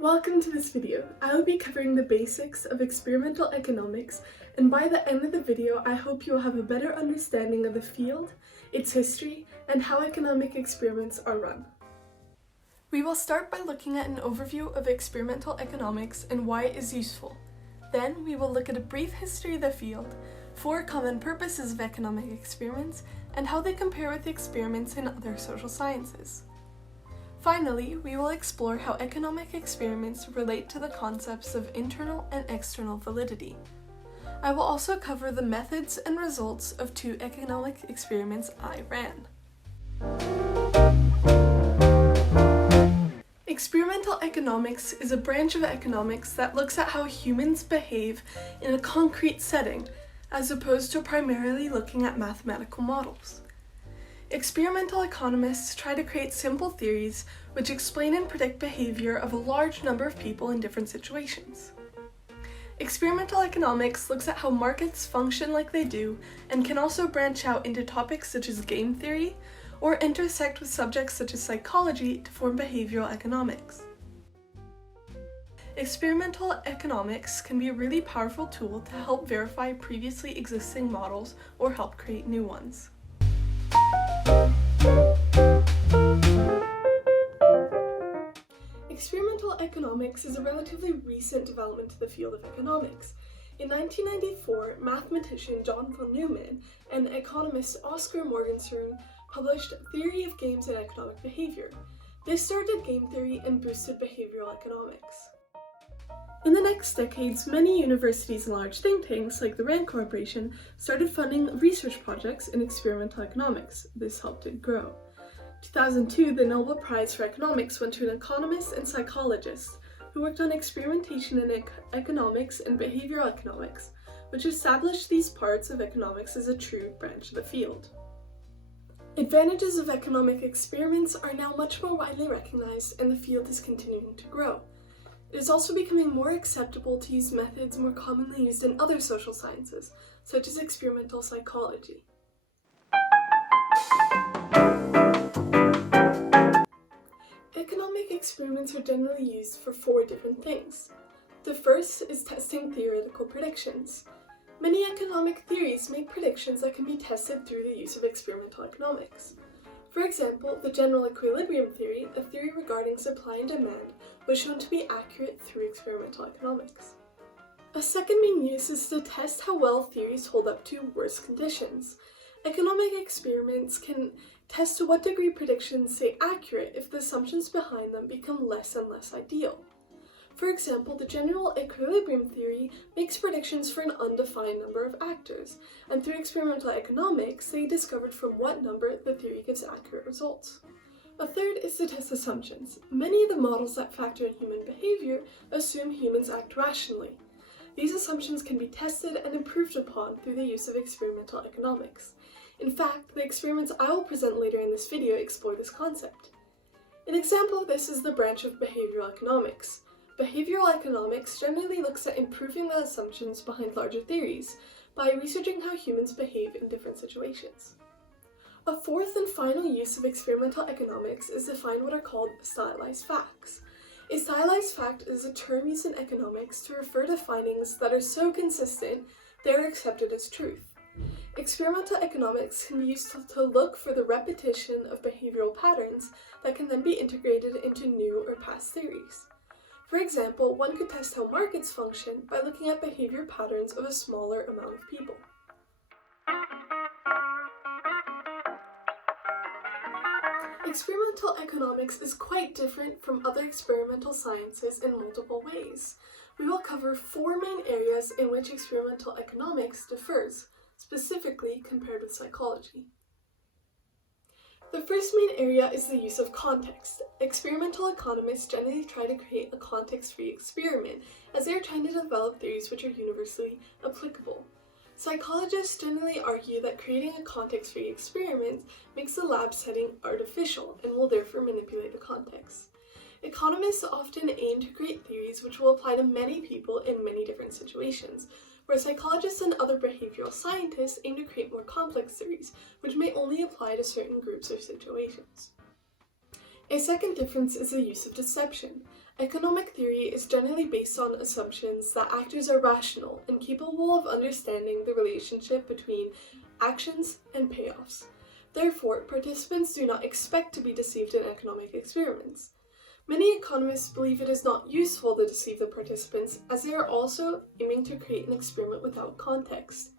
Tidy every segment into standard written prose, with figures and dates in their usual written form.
Welcome to this video. I will be covering the basics of experimental economics, and by the end of the video I hope you will have a better understanding of the field, its history, and how economic experiments are run. We will start by looking at an overview of experimental economics and why it is useful. Then we will look at a brief history of the field, 4 common purposes of economic experiments, and how they compare with experiments in other social sciences. Finally, we will explore how economic experiments relate to the concepts of internal and external validity. I will also cover the methods and results of 2 economic experiments I ran. Experimental economics is a branch of economics that looks at how humans behave in a concrete setting, as opposed to primarily looking at mathematical models. Experimental economists try to create simple theories which explain and predict behavior of a large number of people in different situations. Experimental economics looks at how markets function like they do and can also branch out into topics such as game theory or intersect with subjects such as psychology to form behavioral economics. Experimental economics can be a really powerful tool to help verify previously existing models or help create new ones. Experimental economics is a relatively recent development to the field of economics. In 1994, mathematician John von Neumann and economist Oscar Morgenstern published Theory of Games and Economic Behavior. This started game theory and boosted behavioral economics. In the next decades, many universities and large think tanks, like the RAND Corporation, started funding research projects in experimental economics. This helped it grow. In 2002, the Nobel Prize for Economics went to an economist and psychologist who worked on experimentation in economics and behavioral economics, which established these parts of economics as a true branch of the field. Advantages of economic experiments are now much more widely recognized, and the field is continuing to grow. It is also becoming more acceptable to use methods more commonly used in other social sciences, such as experimental psychology. Economic experiments are generally used for 4 different things. The first is testing theoretical predictions. Many economic theories make predictions that can be tested through the use of experimental economics. For example, the general equilibrium theory, a theory regarding supply and demand, was shown to be accurate through experimental economics. A second main use is to test how well theories hold up to worse conditions. Economic experiments can test to what degree predictions stay accurate if the assumptions behind them become less and less ideal. For example, the general equilibrium theory makes predictions for an undefined number of actors, and through experimental economics, they discovered from what number the theory gives accurate results. A third is to test assumptions. Many of the models that factor in human behavior assume humans act rationally. These assumptions can be tested and improved upon through the use of experimental economics. In fact, the experiments I will present later in this video explore this concept. An example of this is the branch of behavioral economics. Behavioral economics generally looks at improving the assumptions behind larger theories by researching how humans behave in different situations. A fourth and final use of experimental economics is to find what are called stylized facts. A stylized fact is a term used in economics to refer to findings that are so consistent they are accepted as truth. Experimental economics can be used to look for the repetition of behavioral patterns that can then be integrated into new or past theories. For example, one could test how markets function by looking at behavior patterns of a smaller amount of people. Experimental economics is quite different from other experimental sciences in multiple ways. We will cover 4 main areas in which experimental economics differs, specifically compared with psychology. The first main area is the use of context. Experimental economists generally try to create a context-free experiment, as they are trying to develop theories which are universally applicable. Psychologists generally argue that creating a context-free experiment makes the lab setting artificial and will therefore manipulate the context. Economists often aim to create theories which will apply to many people in many different situations, where psychologists and other behavioral scientists aim to create more complex theories, which may only apply to certain groups or situations. A second difference is the use of deception. Economic theory is generally based on assumptions that actors are rational and capable of understanding the relationship between actions and payoffs. Therefore, participants do not expect to be deceived in economic experiments. Many economists believe it is not useful to deceive the participants, as they are also aiming to create an experiment without context.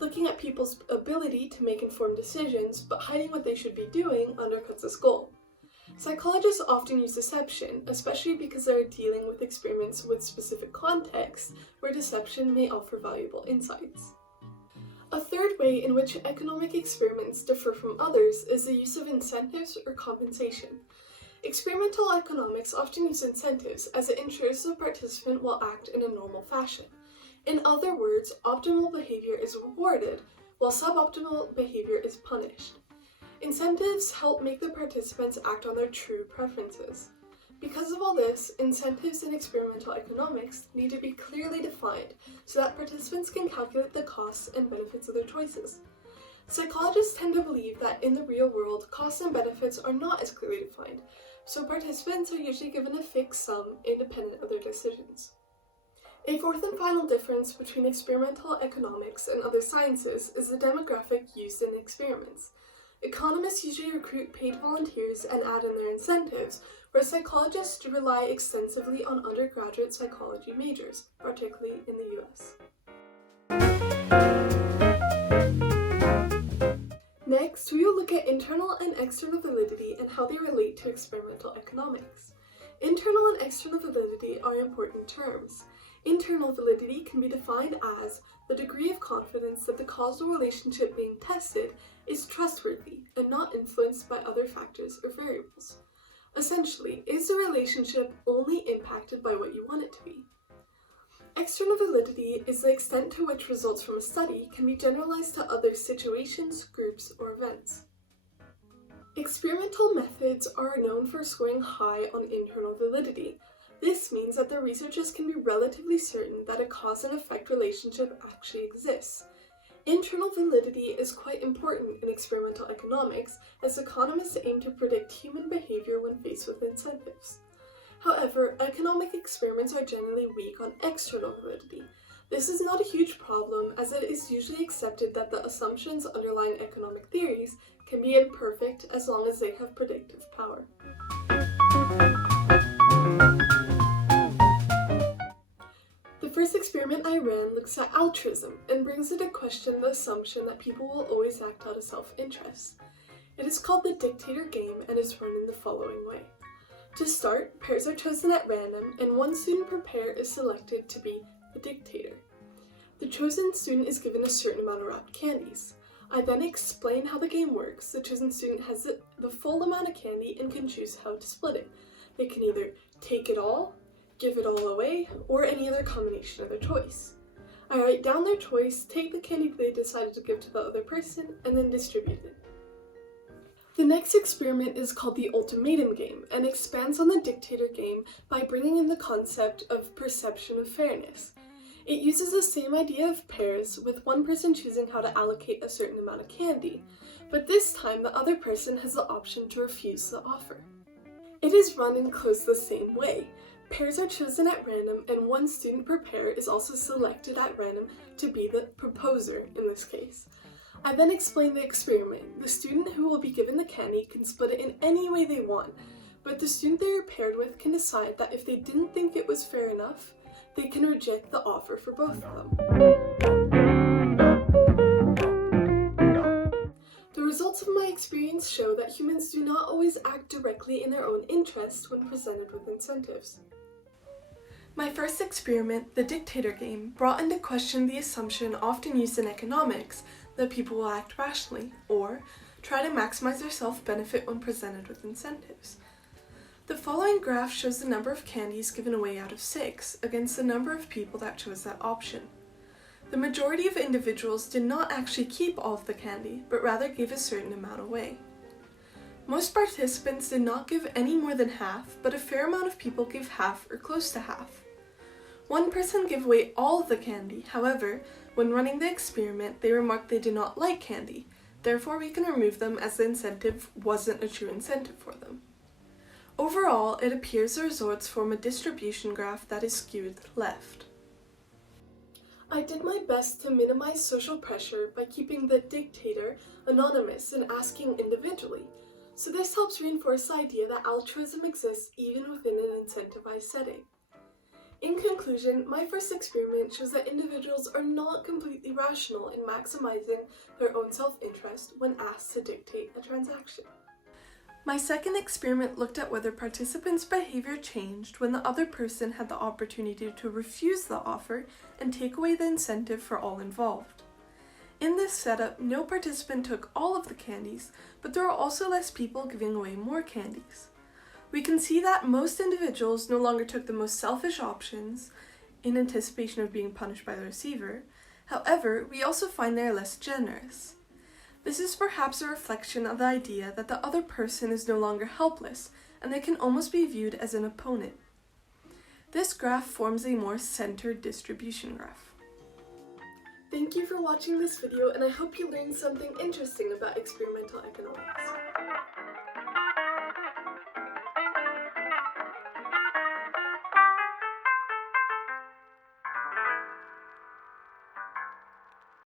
Looking at people's ability to make informed decisions, but hiding what they should be doing, undercuts this goal. Psychologists often use deception, especially because they are dealing with experiments with specific context, where deception may offer valuable insights. A third way in which economic experiments differ from others is the use of incentives or compensation. Experimental economics often use incentives as it ensures the participant will act in a normal fashion. In other words, optimal behavior is rewarded, while suboptimal behavior is punished. Incentives help make the participants act on their true preferences. Because of all this, incentives in experimental economics need to be clearly defined so that participants can calculate the costs and benefits of their choices. Psychologists tend to believe that in the real world, costs and benefits are not as clearly defined, so participants are usually given a fixed sum independent of their decisions. A fourth and final difference between experimental economics and other sciences is the demographic used in experiments. Economists usually recruit paid volunteers and add in their incentives, where psychologists rely extensively on undergraduate psychology majors, particularly in the US. Next, we will look at internal and external validity and how they relate to experimental economics. Internal and external validity are important terms. Internal validity can be defined as the degree of confidence that the causal relationship being tested is trustworthy and not influenced by other factors or variables. Essentially, is the relationship only impacted by what you want it to be? External validity is the extent to which results from a study can be generalized to other situations, groups, or events. Experimental methods are known for scoring high on internal validity. This means that the researchers can be relatively certain that a cause and effect relationship actually exists. Internal validity is quite important in experimental economics, as economists aim to predict human behavior when faced with incentives. However, economic experiments are generally weak on external validity. This is not a huge problem, as it is usually accepted that the assumptions underlying economic theories can be imperfect as long as they have predictive power. The first experiment I ran looks at altruism and brings into question the assumption that people will always act out of self-interest. It is called the dictator game and is run in the following way. To start, pairs are chosen at random and one student per pair is selected to be the dictator. The chosen student is given a certain amount of wrapped candies. I then explain how the game works. The chosen student has the full amount of candy and can choose how to split it. They can either take it all, give it all away, or any other combination of their choice. I write down their choice, take the candy they decided to give to the other person, and then distribute it. The next experiment is called the ultimatum game and expands on the dictator game by bringing in the concept of perception of fairness. It uses the same idea of pairs, with one person choosing how to allocate a certain amount of candy, but this time the other person has the option to refuse the offer. It is run and closed the same way. Pairs are chosen at random and one student per pair is also selected at random to be the proposer in this case. I then explain the experiment. The student who will be given the candy can split it in any way they want, but the student they are paired with can decide that if they didn't think it was fair enough, they can reject the offer for both of them. The results of my experience show that humans do not always act directly in their own interest when presented with incentives. My first experiment, the dictator game, brought into question the assumption often used in economics that people will act rationally, or try to maximize their self-benefit when presented with incentives. The following graph shows the number of candies given away out of 6 against the number of people that chose that option. The majority of individuals did not actually keep all of the candy, but rather gave a certain amount away. Most participants did not give any more than half, but a fair amount of people gave half or close to half. One person gave away all of the candy. However, when running the experiment, they remarked they did not like candy. Therefore, we can remove them as the incentive wasn't a true incentive for them. Overall, it appears the results form a distribution graph that is skewed left. I did my best to minimize social pressure by keeping the dictator anonymous and asking individually, so this helps reinforce the idea that altruism exists even within an incentivized setting. In conclusion, my first experiment shows that individuals are not completely rational in maximizing their own self-interest when asked to dictate a transaction. My second experiment looked at whether participants' behavior changed when the other person had the opportunity to refuse the offer and take away the incentive for all involved. In this setup, no participant took all of the candies, but there are also less people giving away more candies. We can see that most individuals no longer took the most selfish options in anticipation of being punished by the receiver. However, we also find they are less generous. This is perhaps a reflection of the idea that the other person is no longer helpless, and they can almost be viewed as an opponent. This graph forms a more centered distribution graph. Thank you for watching this video, and I hope you learned something interesting about experimental economics.